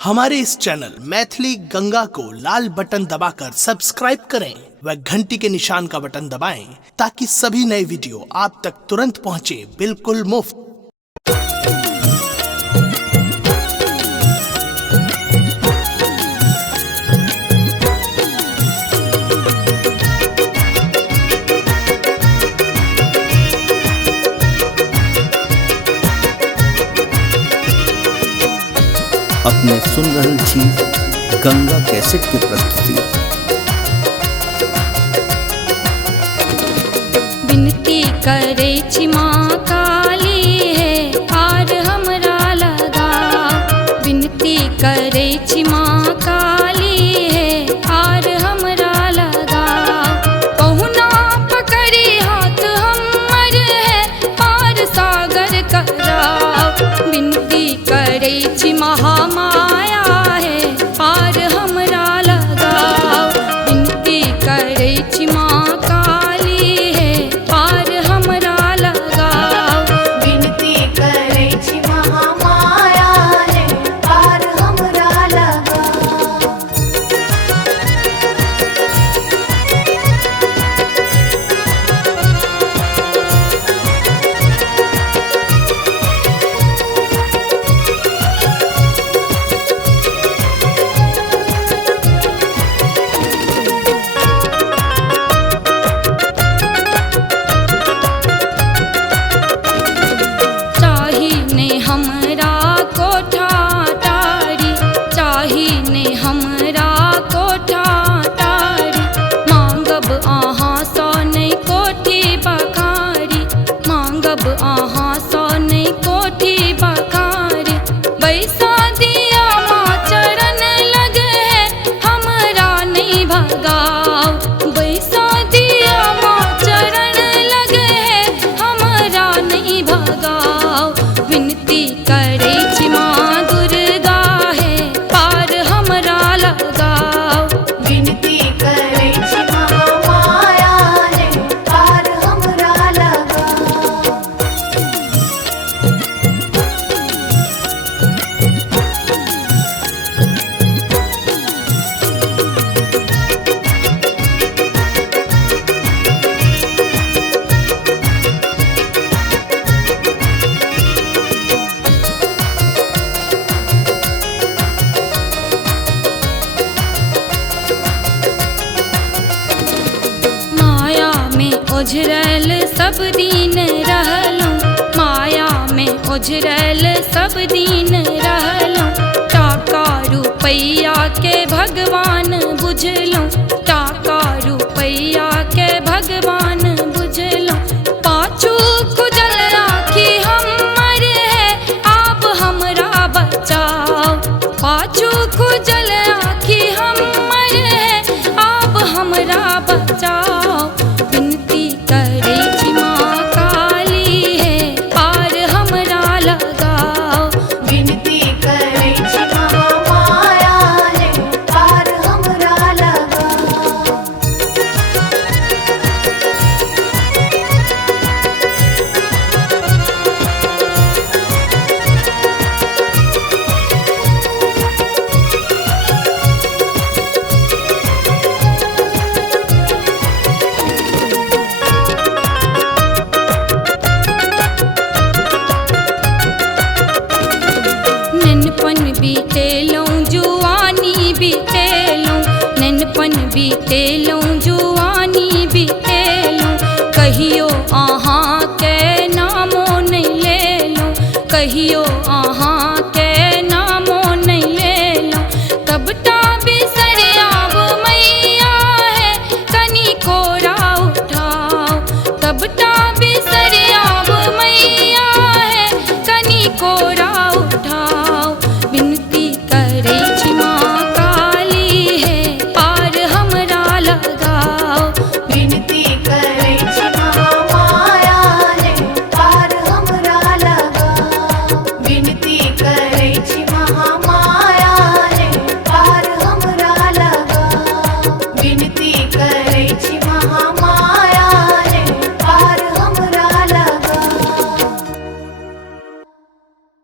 हमारे इस चैनल मैथिली गंगा को लाल बटन दबाकर सब्सक्राइब करें व घंटी के निशान का बटन दबाएं ताकि सभी नए वीडियो आप तक तुरंत पहुंचे बिल्कुल मुफ्त। अपने सुन रहल छी गंगा कैसेट की प्रस्तुति। विनती करे छी माँ काली है पार हमरा लगा। विनती करे छी माँ काली है पार हमरा लगा। पहुना पकड़ी हाथ हमर है पार सागर कराओ। विनती करे छी महामाया है पार हमरा लगाओ। विनती करे छी माँ काली है पार हमरा लगाओ। विनती करे छी महामाया है पार हमरा लगाओ। अहाँ सोने कोठी बखारी बैसा दिया माँ चरण लगे है हमरा नहीं भगाओ। बैसा दिया माँ चरण लगे है हमरा नहीं भगाओ। विनती करे छी माँ दुर्गा है पार हमरा लगाओ। विनती करे छी महामाया है पार हमरा लगाओ। माया में ओझरल सब दिन रहलूं। माया में ओझरल सब दिन रहलूं। टाका रुपैया के भगवान बुझलूं। टाका रुपैया के भगवान बुझलूं। पाछू खुजल आँखी हमर है आप हमरा बचाओ। पाछू खुजल आँखी हमर है आप हमरा बचाओ। विनती करे छी माँ काली है पार हमरा लगाओ। विनती करे छी महामाया है पार हमरा लगाओ। ननपन बीतेलौं जुआनी बीतेलौं। ननपन बीतेलौं जुआनी बीतेलौं। कहियो अहाँ के नामो नहीं लेलौं। कहियो